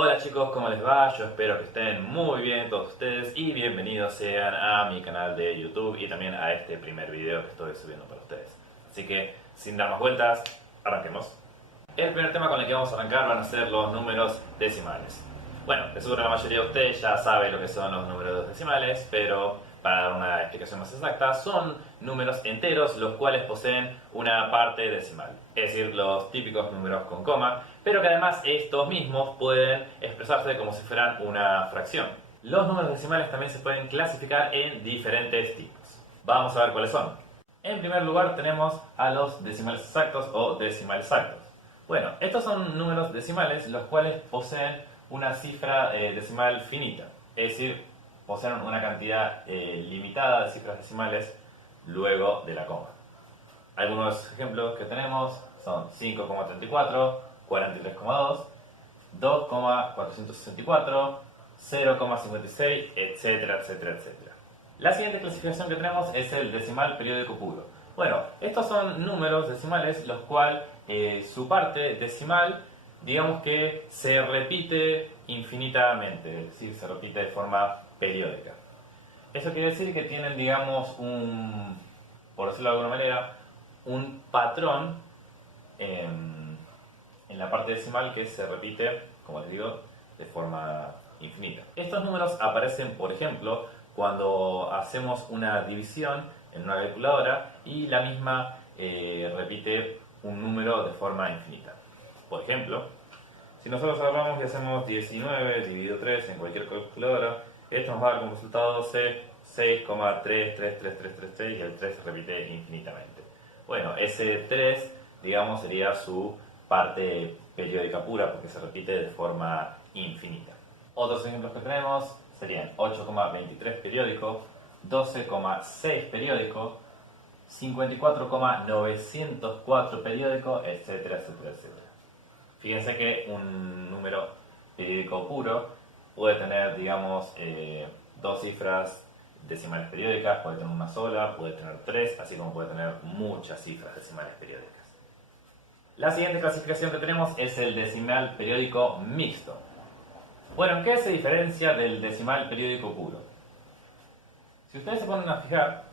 Hola chicos, ¿cómo les va? Yo espero que estén muy bien todos ustedes y bienvenidos sean a mi canal de YouTube y también a este primer video que estoy subiendo para ustedes. Así que, sin dar más vueltas, arranquemos. El primer tema con el que vamos a arrancar van a ser los números decimales. Bueno, de seguro la mayoría de ustedes ya sabe lo que son los números decimales, pero para dar una explicación más exacta, son números enteros los cuales poseen una parte decimal, es decir, los típicos números con coma, pero que además estos mismos pueden expresarse como si fueran una fracción. Los números decimales también se pueden clasificar en diferentes tipos. Vamos a ver cuáles son. En primer lugar tenemos a los decimales exactos o decimal exactos. Bueno, estos son números decimales los cuales poseen una cifra decimal finita, es decir, poseen una cantidad limitada de cifras decimales luego de la coma. Algunos ejemplos que tenemos son 5,34, 43,2, 2,464, 0,56, etcétera, etcétera, etcétera. La siguiente clasificación que tenemos es el decimal periódico puro. Bueno, estos son números decimales los cuales su parte decimal, digamos que se repite infinitamente, es decir, se repite de forma periódica. Eso quiere decir que tienen, digamos, por decirlo de alguna manera, un patrón en la parte decimal que se repite, como les digo, de forma infinita. Estos números aparecen, por ejemplo, cuando hacemos una división en una calculadora y la misma repite un número de forma infinita. Por ejemplo, si nosotros agarramos y hacemos 19 dividido 3 en cualquier calculadora, esto nos va a dar como resultado 6,333333 y el 3 se repite infinitamente. Bueno, ese 3, digamos, sería su parte periódica pura porque se repite de forma infinita. Otros ejemplos que tenemos serían 8,23 periódico, 12,6 periódico, 54,904 periódico, etcétera, etcétera, etcétera. Fíjense que un número periódico puro puede tener, digamos, dos cifras decimales periódicas, puede tener una sola, puede tener tres, así como puede tener muchas cifras decimales periódicas. La siguiente clasificación que tenemos es el decimal periódico mixto. Bueno, ¿en qué se diferencia del decimal periódico puro? Si ustedes se ponen a fijar,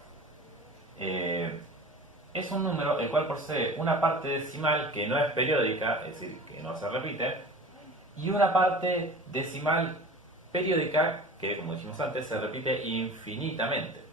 es un número el cual posee una parte decimal que no es periódica, es decir, que no se repite, y una parte decimal periódica que, como dijimos antes, se repite infinitamente.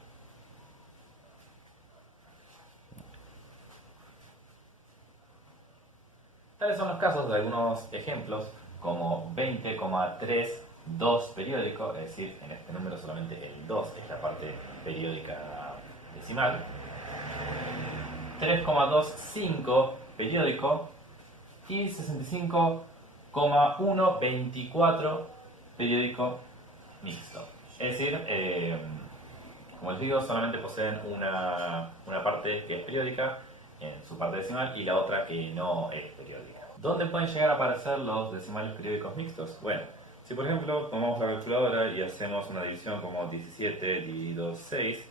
Tales son los casos de algunos ejemplos, como 20,32 periódico, es decir, en este número solamente el 2 es la parte periódica decimal, 3,25 periódico y 65,124 periódico mixto. Es decir, como les digo, solamente poseen una parte que es periódica en su parte decimal y la otra que no es periódica. ¿Dónde pueden llegar a aparecer los decimales periódicos mixtos? Bueno, si por ejemplo tomamos la calculadora y hacemos una división como 17 dividido 6,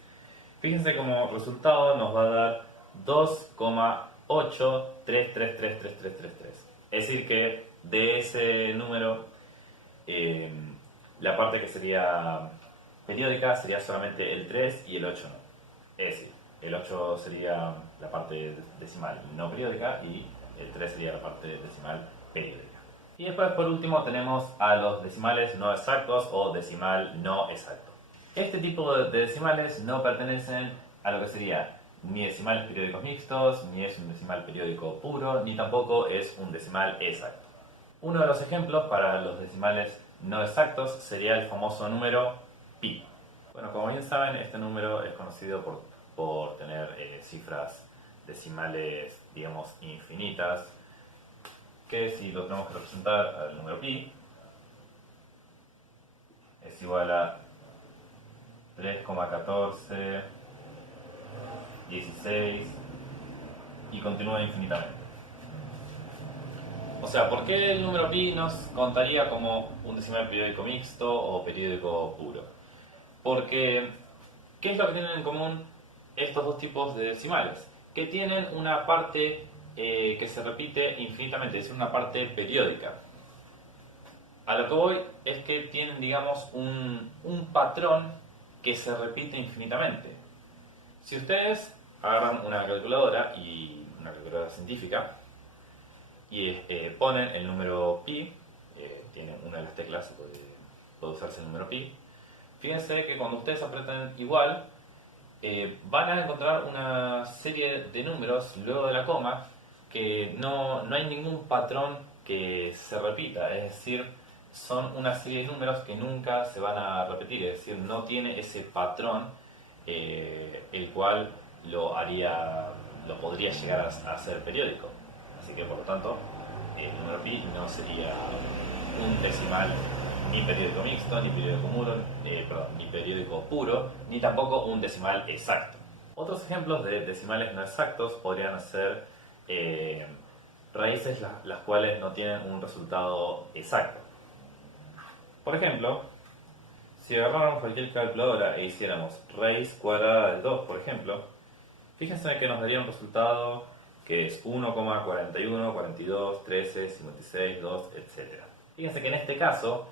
fíjense como resultado nos va a dar 2,8333333. Es decir que de ese número la parte que sería periódica sería solamente el 3 y el 8 no. Es decir, el 8 sería la parte decimal no periódica y el 3 sería la parte decimal periódica. Y después por último tenemos a los decimales no exactos o decimal no exacto. Este tipo de decimales no pertenecen a lo que sería ni decimales periódicos mixtos, ni es un decimal periódico puro, ni tampoco es un decimal exacto. Uno de los ejemplos para los decimales no exactos sería el famoso número pi. Bueno, como bien saben, este número es conocido por tener cifras decimales, digamos, infinitas, que si lo tenemos que representar al número pi, es igual a 3,14, 16 y continúa infinitamente. O sea, ¿por qué el número pi nos contaría como un decimal periódico mixto o periódico puro? Porque, ¿qué es lo que tienen en común estos dos tipos de decimales? Que tienen una parte que se repite infinitamente, es una parte periódica. A lo que voy es que tienen, digamos, un patrón que se repite infinitamente. Si ustedes agarran una calculadora, y una calculadora científica, y ponen el número pi, tienen una de las teclas, puede usarse el número pi, fíjense que cuando ustedes apretan igual, van a encontrar una serie de números luego de la coma que no hay ningún patrón que se repita, es decir, son una serie de números que nunca se van a repetir, es decir, no tiene ese patrón el cual lo podría llegar a ser periódico. Así que por lo tanto, el número pi no sería un decimal ni periódico mixto, ni periódico ni periódico puro, ni tampoco un decimal exacto. Otros ejemplos de decimales no exactos podrían ser raíces las cuales no tienen un resultado exacto. Por ejemplo, si agarráramos cualquier calculadora e hiciéramos raíz cuadrada de 2, por ejemplo, fíjense que nos daría un resultado que es 1,41, 42, 13, 56, 2, etc. Fíjense que en este caso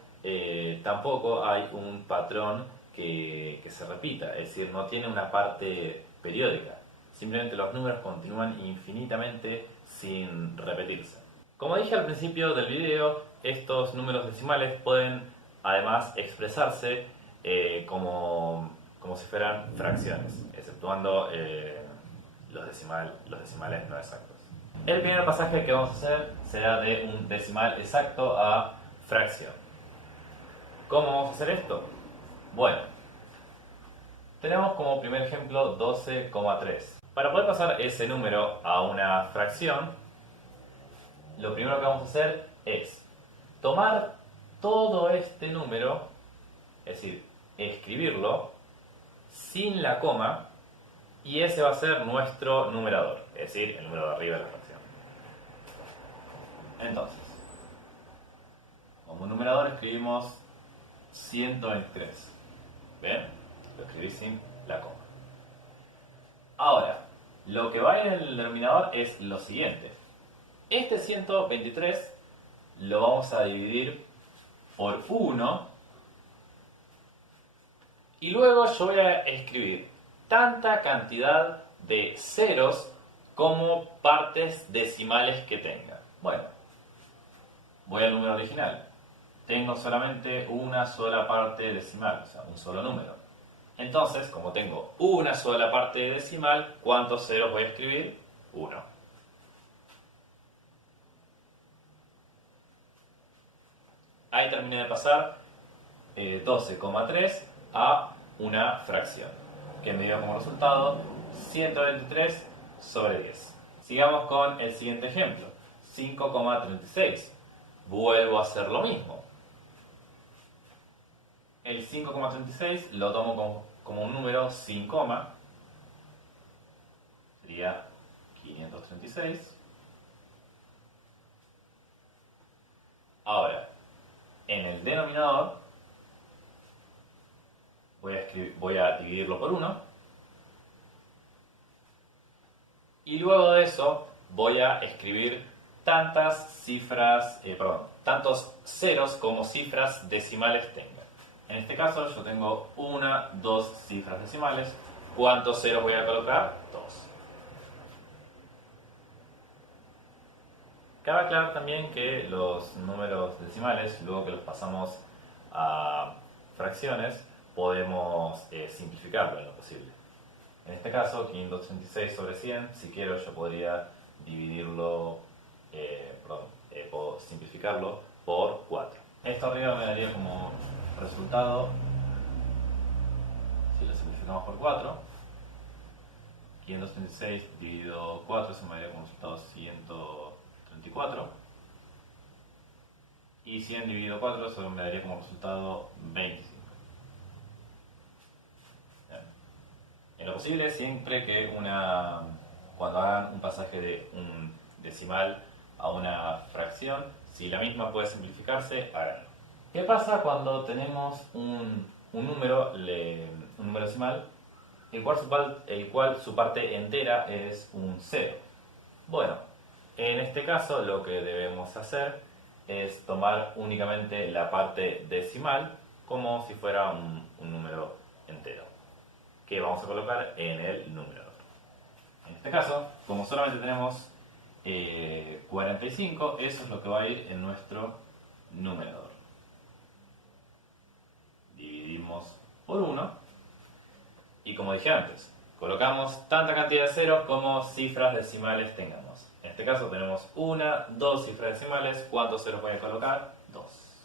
tampoco hay un patrón que se repita, es decir, no tiene una parte periódica. Simplemente los números continúan infinitamente sin repetirse. Como dije al principio del video, estos números decimales pueden además expresarse como si fueran fracciones, exceptuando los decimales no exactos. El primer pasaje que vamos a hacer será de un decimal exacto a fracción. ¿Cómo vamos a hacer esto? Bueno, tenemos como primer ejemplo 12,3. Para poder pasar ese número a una fracción, lo primero que vamos a hacer es tomar todo este número, es decir, escribirlo sin la coma, y ese va a ser nuestro numerador, es decir, el número de arriba de la fracción. Entonces, como numerador escribimos 123. ¿Ven? Lo escribí sin la coma. Ahora, lo que va en el denominador es lo siguiente. Este 123 lo vamos a dividir por 1 y luego yo voy a escribir tanta cantidad de ceros como partes decimales que tenga. Bueno, voy al número original. Tengo solamente una sola parte decimal, o sea, un solo número. Entonces, como tengo una sola parte decimal, ¿cuántos ceros voy a escribir? 1. Ahí terminé de pasar 12,3 a una fracción, que me dio como resultado 123 sobre 10. Sigamos con el siguiente ejemplo, 5,36. Vuelvo a hacer lo mismo. El 5,36 lo tomo como un número sin coma, sería 536. Ahora, en el denominador voy a dividirlo por 1 y luego de eso voy a escribir tantos ceros como cifras decimales tenga. En este caso yo tengo 2 cifras decimales. ¿Cuántos ceros voy a colocar? 2. Cabe aclarar también que los números decimales, luego que los pasamos a fracciones, podemos simplificarlo en lo posible. En este caso, 536 sobre 100, si quiero yo podría dividirlo, puedo simplificarlo por 4. Esto arriba me daría como resultado, si lo simplificamos por 4, 536 dividido 4 se me daría como resultado 134. Y 100 dividido 4 solo me daría como resultado 25. Bien. En lo posible, siempre que cuando hagan un pasaje de un decimal a una fracción, si la misma puede simplificarse, háganlo. ¿Qué pasa cuando tenemos un número decimal, el cual su parte entera es un 0? Bueno, en este caso lo que debemos hacer es tomar únicamente la parte decimal como si fuera un número entero, que vamos a colocar en el numerador. En este caso, como solamente tenemos 45, eso es lo que va a ir en nuestro numerador. Dividimos por 1 y, como dije antes, colocamos tanta cantidad de ceros como cifras decimales tengamos. En este caso tenemos una, dos cifras decimales. ¿Cuántos ceros voy a colocar? 2.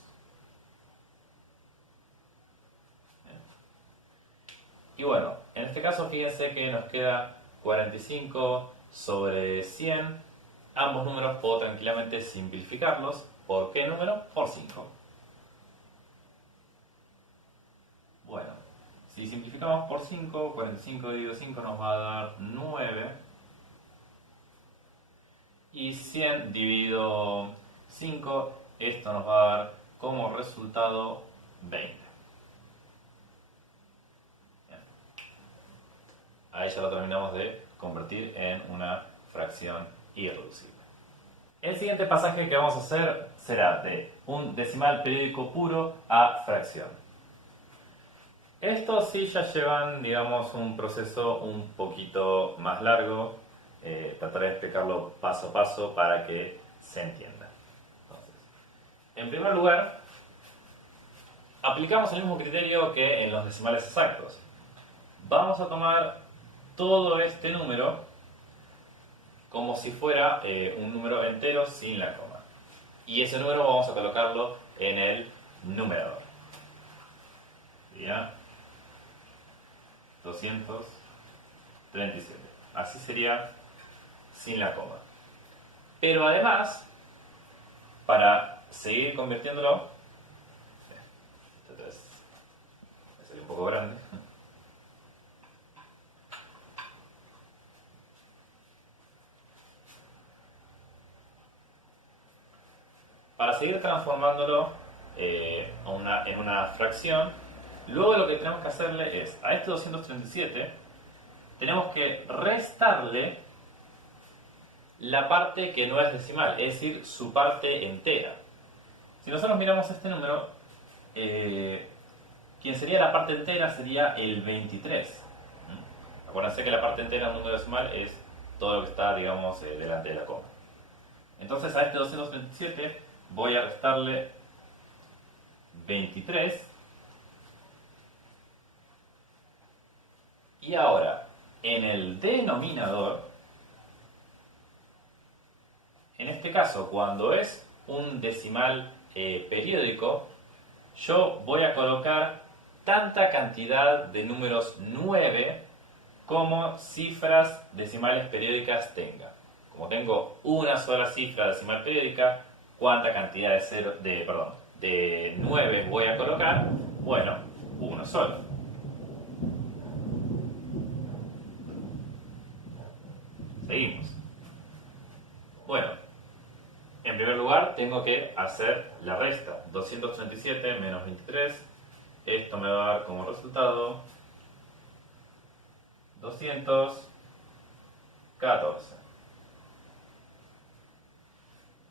Y bueno, en este caso fíjense que nos queda 45 sobre 100. Ambos números puedo tranquilamente simplificarlos. ¿Por qué número? Por 5. Bueno, si simplificamos por 5, 45 dividido 5 nos va a dar 9. Y 100 dividido 5, esto nos va a dar como resultado 20. Bien. Ahí ya lo terminamos de convertir en una fracción irreducible. El siguiente pasaje que vamos a hacer será de un decimal periódico puro a fracción. Estos sí ya llevan, digamos, un proceso un poquito más largo. Trataré de explicarlo paso a paso para que se entienda. Entonces, en primer lugar, aplicamos el mismo criterio que en los decimales exactos. Vamos a tomar todo este número como si fuera un número entero sin la coma. Y ese número vamos a colocarlo en el numerador. Sería 237. Así sería sin la coma. Pero además, para seguir convirtiéndolo, me salió un poco grande. Para seguir transformándolo en una fracción, luego lo que tenemos que hacerle es, a este 237, tenemos que restarle la parte que no es decimal, es decir, su parte entera. Si nosotros miramos este número, quien sería la parte entera sería el 23. Acuérdense que la parte entera de un número decimal es todo lo que está, digamos, delante de la coma. Entonces a este 237 voy a restarle 23. Y ahora, en el denominador, en este caso, cuando es un decimal periódico, yo voy a colocar tanta cantidad de números 9 como cifras decimales periódicas tenga. Como tengo una sola cifra decimal periódica, ¿cuánta cantidad de 9 voy a colocar? Bueno, uno solo. Seguimos. Bueno, en primer lugar tengo que hacer la resta. 237 menos 23. Esto me va a dar como resultado 214.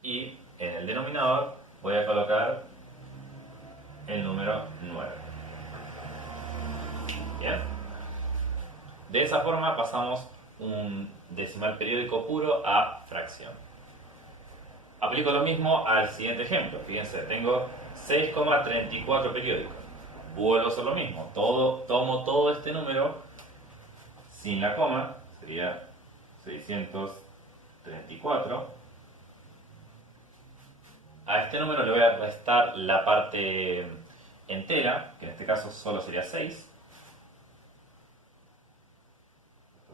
Y en el denominador voy a colocar el número 9. Bien. De esa forma pasamos un decimal periódico puro a fracción. Aplico lo mismo al siguiente ejemplo. Fíjense, tengo 6,34 periódicos. Vuelvo a hacer lo mismo. Tomo todo este número sin la coma, sería 634. A este número le voy a restar la parte entera, que en este caso solo sería 6.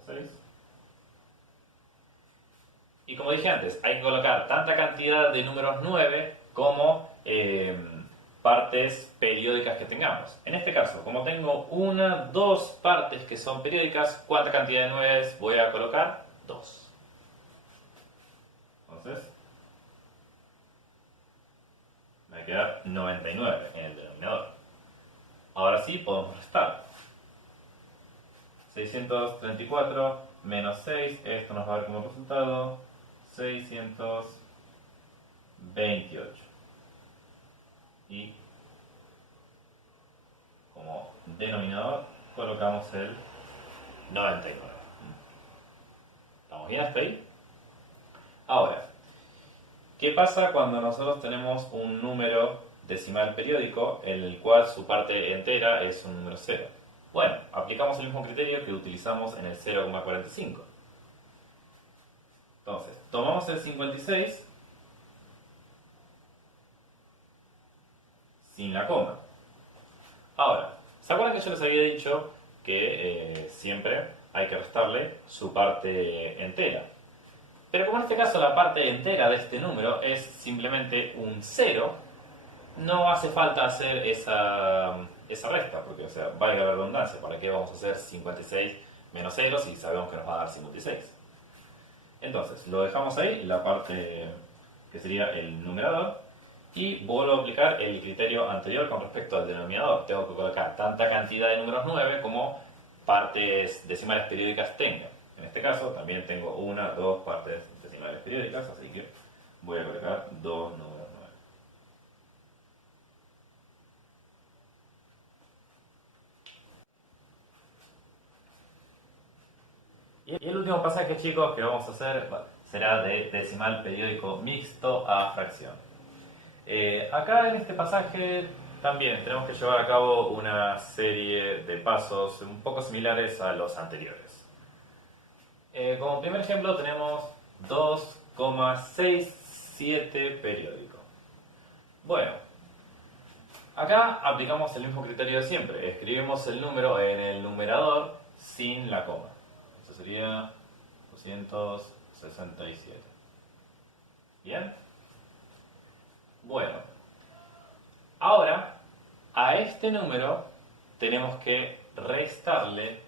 6. Y como dije antes, hay que colocar tanta cantidad de números 9 como partes periódicas que tengamos. En este caso, como tengo dos partes que son periódicas, ¿cuánta cantidad de 9 voy a colocar? 2. Entonces, me va a quedar 99 en el denominador. Ahora sí podemos restar. 634 menos 6, esto nos va a dar como resultado 628. Y como denominador colocamos el 99. ¿Estamos bien hasta ahí? Ahora, ¿qué pasa cuando nosotros tenemos un número decimal periódico en el cual su parte entera es un número 0? Bueno, aplicamos el mismo criterio que utilizamos en el 0,45. Entonces, tomamos el 56 sin la coma. Ahora, ¿se acuerdan que yo les había dicho que siempre hay que restarle su parte entera? Pero como en este caso la parte entera de este número es simplemente un 0, no hace falta hacer esa resta, porque, o sea, valga la redundancia, ¿para qué vamos a hacer 56 menos 0 si sabemos que nos va a dar 56? Entonces, lo dejamos ahí, la parte que sería el numerador, y vuelvo a aplicar el criterio anterior con respecto al denominador. Tengo que colocar tanta cantidad de números 9 como partes decimales periódicas tenga. En este caso también tengo una, dos partes decimales periódicas, así que voy a colocar dos números 9. Y el último pasaje, chicos, que vamos a hacer será de decimal periódico mixto a fracción. Acá en este pasaje también tenemos que llevar a cabo una serie de pasos un poco similares a los anteriores. Como primer ejemplo tenemos 2,67 periódico. Bueno, acá aplicamos el mismo criterio de siempre. Escribimos el número en el numerador sin la coma. Eso sería 267. ¿Bien? Bueno, ahora a este número tenemos que restarle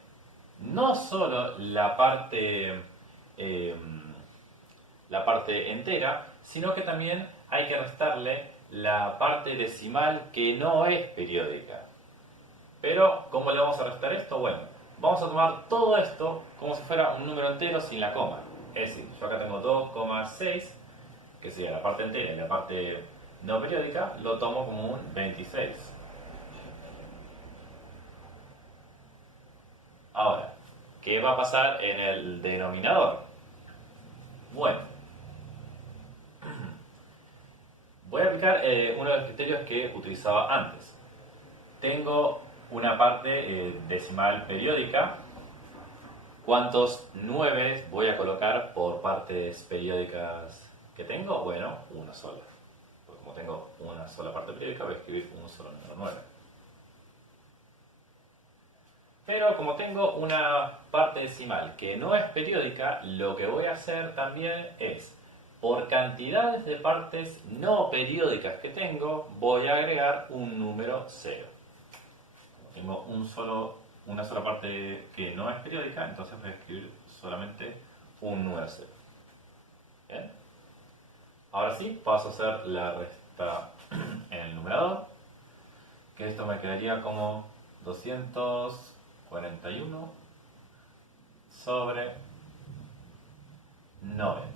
no solo la parte entera, sino que también hay que restarle la parte decimal que no es periódica. Pero, ¿cómo le vamos a restar esto? Bueno, vamos a tomar todo esto como si fuera un número entero sin la coma. Es decir, yo acá tengo 2,6, que sería la parte entera y la parte no periódica, lo tomo como un 26. Ahora, ¿qué va a pasar en el denominador? Bueno, voy a aplicar uno de los criterios que utilizaba antes. Tengo una parte decimal periódica. ¿Cuántos 9 voy a colocar por partes periódicas que tengo? Bueno, una sola. Porque como tengo una sola parte periódica, voy a escribir un solo número 9. Pero como tengo una parte decimal que no es periódica, lo que voy a hacer también es, por cantidades de partes no periódicas que tengo, voy a agregar un número 0. Tengo una sola parte que no es periódica, entonces voy a escribir solamente un número 0. ¿Bien? Ahora sí, paso a hacer la resta en el numerador, que esto me quedaría como 241 sobre 90.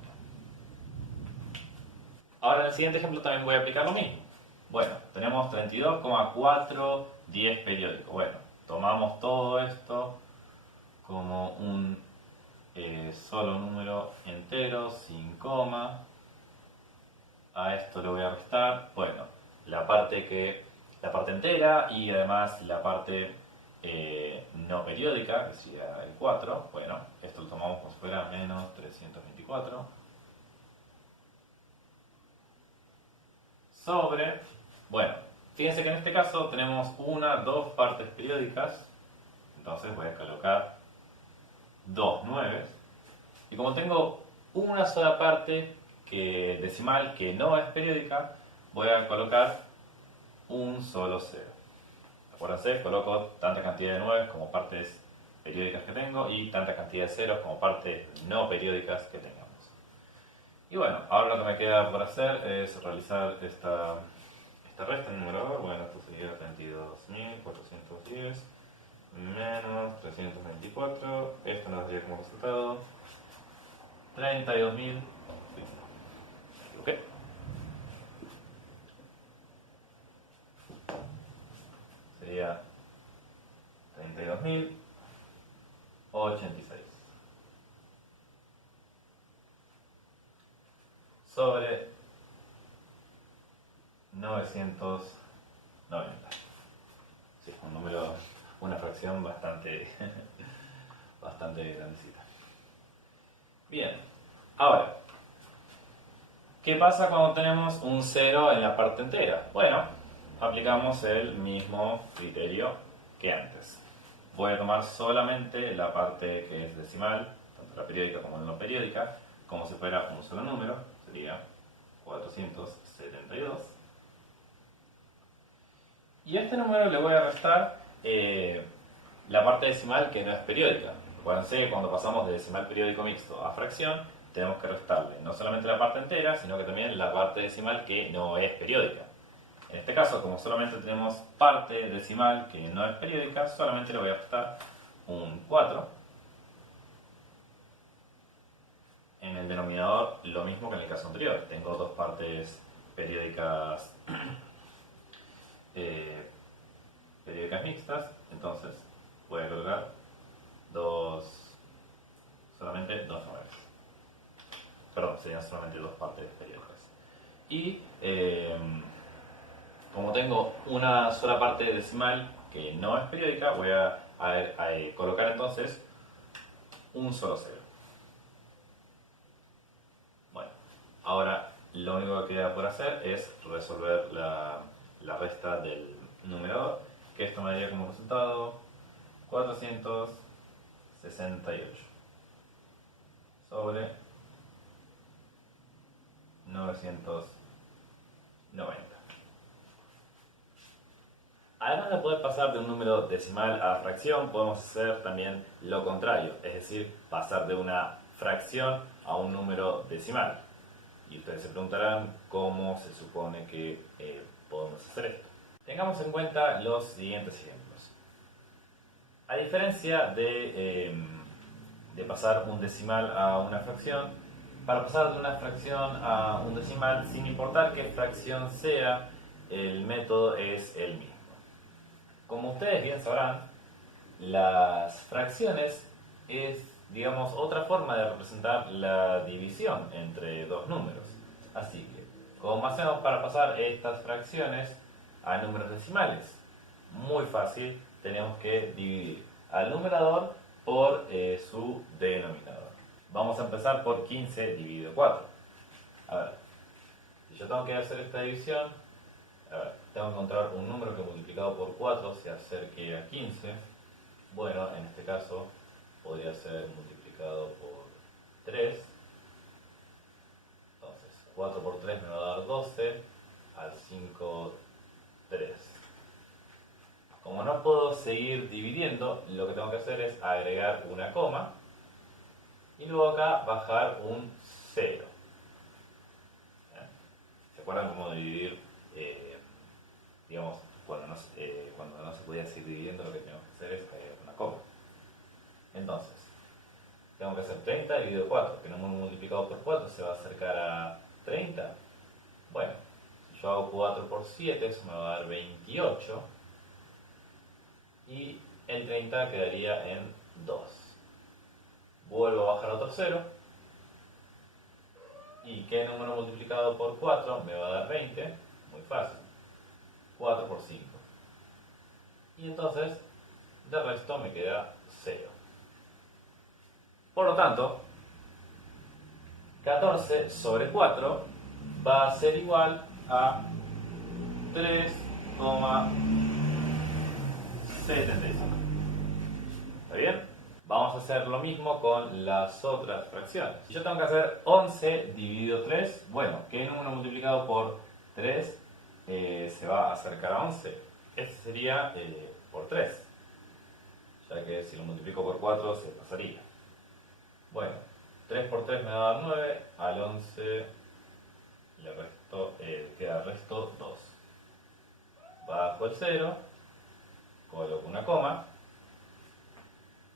Ahora en el siguiente ejemplo también voy a aplicar lo mismo. Bueno, tenemos 32,410 periódico. Bueno, tomamos todo esto como un solo número entero, sin coma. A esto le voy a restar, bueno, la parte entera y además la parte no periódica, que sería el 4. Bueno, esto lo tomamos como si fuera menos 324. Sobre, bueno, fíjense que en este caso tenemos dos partes periódicas, entonces voy a colocar dos 9. Y como tengo una sola parte decimal que no es periódica, voy a colocar un solo 0. Acuérdense, coloco tanta cantidad de 9 como partes periódicas que tengo y tanta cantidad de ceros como partes no periódicas que tengamos. Y bueno, ahora lo que me queda por hacer es realizar esta resta en numerador. Bueno, esto sería 32.410 menos 324. Esto nos daría como resultado 32.000. ¿Ok? 2086 sobre 990. Sí, es un número, una fracción bastante, bastante grandecita. Bien, ahora, ¿qué pasa cuando tenemos un 0 en la parte entera? Bueno, aplicamos el mismo criterio que antes. Voy a tomar solamente la parte que es decimal, tanto la periódica como la no periódica, como si fuera un solo número, sería 472. Y a este número le voy a restar la parte decimal que no es periódica. Acuérdense que cuando pasamos de decimal periódico mixto a fracción, tenemos que restarle no solamente la parte entera, sino que también la parte decimal que no es periódica. En este caso, como solamente tenemos parte decimal que no es periódica, solamente le voy a restar un 4. En el denominador, lo mismo que en el caso anterior. Tengo dos partes periódicas, periódicas mixtas, entonces voy a colocar solamente dos nueves. Perdón, serían solamente dos partes periódicas. Y como tengo una sola parte decimal que no es periódica, voy a colocar entonces un solo cero. Bueno, ahora lo único que queda por hacer es resolver la resta del numerador, que esto me daría como resultado 468 sobre 990. Además de poder pasar de un número decimal a fracción, podemos hacer también lo contrario, es decir, pasar de una fracción a un número decimal. Y ustedes se preguntarán cómo se supone que podemos hacer esto. Tengamos en cuenta los siguientes ejemplos. A diferencia de pasar un decimal a una fracción, para pasar de una fracción a un decimal, sin importar qué fracción sea, el método es el mismo. Como ustedes bien sabrán, las fracciones es, digamos, otra forma de representar la división entre dos números. Así que, ¿cómo hacemos para pasar estas fracciones a números decimales? Muy fácil, tenemos que dividir al numerador por su denominador. Vamos a empezar por 15 dividido 4. A ver, si yo tengo que hacer esta división, tengo que encontrar un número que multiplicado por 4 se acerque a 15. Bueno, en este caso podría ser multiplicado por 3. Entonces, 4 por 3 me va a dar 12, al 5, 3. Como no puedo seguir dividiendo, lo que tengo que hacer es agregar una coma y luego acá bajar un 0. ¿Se acuerdan cómo dividir? Digamos, cuando no se podía seguir dividiendo, lo que tenemos que hacer es agregar una coma. Entonces, tengo que hacer 30 dividido 4, que número multiplicado por 4 se va a acercar a 30. Bueno, si yo hago 4 por 7, eso me va a dar 28. Y el 30 quedaría en 2. Vuelvo a bajar otro 0. ¿Y qué número multiplicado por 4 me va a dar 20? Muy fácil. 4 por 5. Y entonces, de resto me queda 0. Por lo tanto, 14 sobre 4 va a ser igual a 3,75. ¿Está bien? Vamos a hacer lo mismo con las otras fracciones. Si yo tengo que hacer 11 dividido 3, bueno, ¿qué número multiplicado por 3 se va a acercar a 11? Este sería por 3, ya que si lo multiplico por 4 se pasaría. Bueno, 3 por 3 me va a dar 9, al 11 queda el resto 2. Bajo el 0, coloco una coma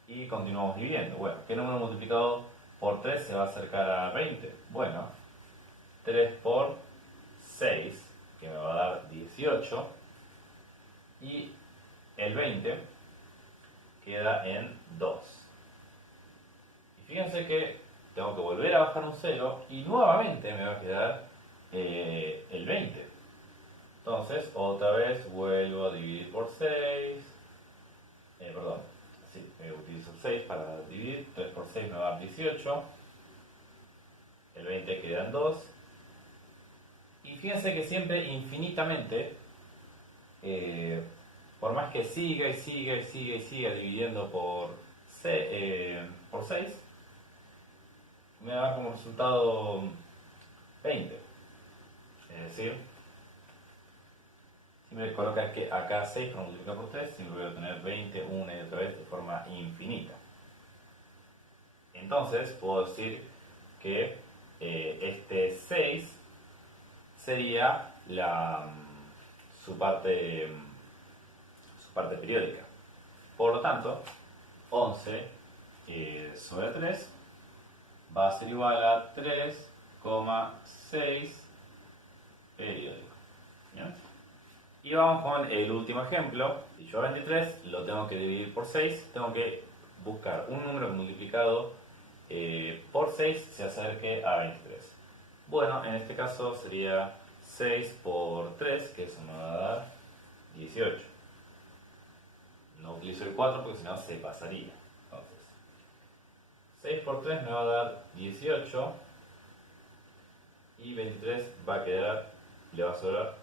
y continuamos dividiendo. Bueno, ¿qué número multiplicado por 3 se va a acercar a 20? Bueno, 3 por 6, que me va a dar 18, y el 20, queda en 2. Y fíjense que tengo que volver a bajar un 0 y nuevamente me va a quedar el 20. Entonces, otra vez vuelvo a dividir por 6. Perdón, sí, utilizo el 6 para dividir. 3 por 6 me va a dar 18. El 20 queda en 2. Y fíjense que siempre infinitamente, por más que siga y siga y siga y siga dividiendo por 6, me va a dar como resultado 20. Es decir, si me coloca acá 6 para multiplicar por 3, siempre voy a obtener 20 una y otra vez de forma infinita. Entonces puedo decir que este 6 sería su parte periódica. Por lo tanto, 11 sobre 3 va a ser igual a 3,6 periódico. ¿Bien? Y vamos con el último ejemplo. Si yo a 23 lo tengo que dividir por 6, tengo que buscar un número multiplicado por 6 se acerque a 23. Bueno, en este caso sería 6 por 3, que eso me va a dar 18. No utilizo el 4 porque si no se pasaría. Entonces, 6 por 3 me va a dar 18 y 23 va a quedar, le va a sobrar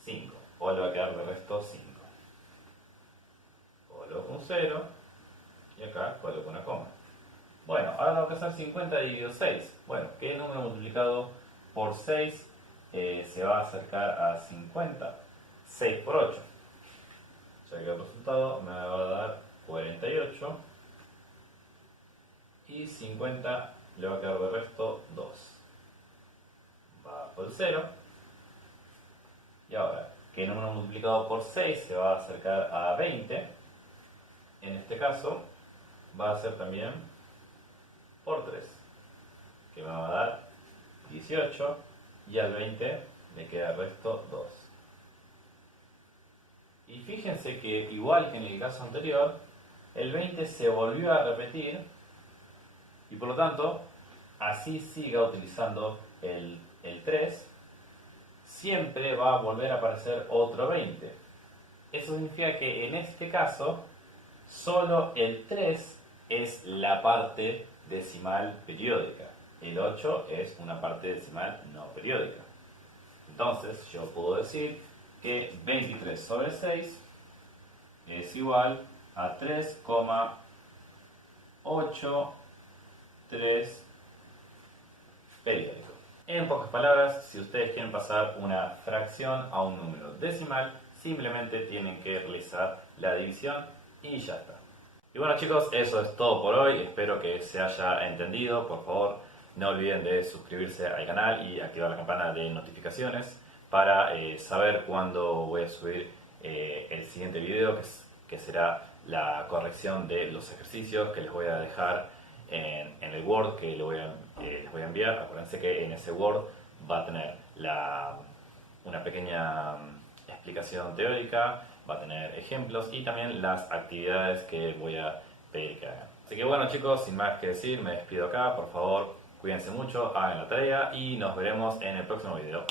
5, o le va a quedar de resto 5. Coloco un 0 y acá coloco una coma. Bueno, ahora tengo que hacer 50 dividido 6. Bueno, ¿qué número multiplicado por 6 se va a acercar a 50? 6 por 8. Ya que el resultado me va a dar 48 y 50 le va a quedar de resto 2. Va por el 0. Y ahora, ¿qué número multiplicado por 6 se va a acercar a 20? En este caso va a ser también por 3, que me va a dar 18 y al 20 le queda el resto 2. Y fíjense que igual que en el caso anterior, el 20 se volvió a repetir y por lo tanto, así siga utilizando el 3, siempre va a volver a aparecer otro 20. Eso significa que en este caso, solo el 3 es la parte decimal periódica. El 8 es una parte decimal no periódica. Entonces, yo puedo decir que 23 sobre 6 es igual a 3,83 periódico. En pocas palabras, si ustedes quieren pasar una fracción a un número decimal, simplemente tienen que realizar la división y ya está. Y bueno chicos, eso es todo por hoy, espero que se haya entendido. Por favor, no olviden de suscribirse al canal y activar la campana de notificaciones para saber cuándo voy a subir el siguiente video, que será la corrección de los ejercicios que les voy a dejar en el Word que les voy a enviar. Acuérdense que en ese Word va a tener una pequeña explicación teórica, va a tener ejemplos y también las actividades que voy a pedir que hagan. Así que bueno chicos, sin más que decir, me despido acá. Por favor, cuídense mucho, hagan la tarea y nos veremos en el próximo video.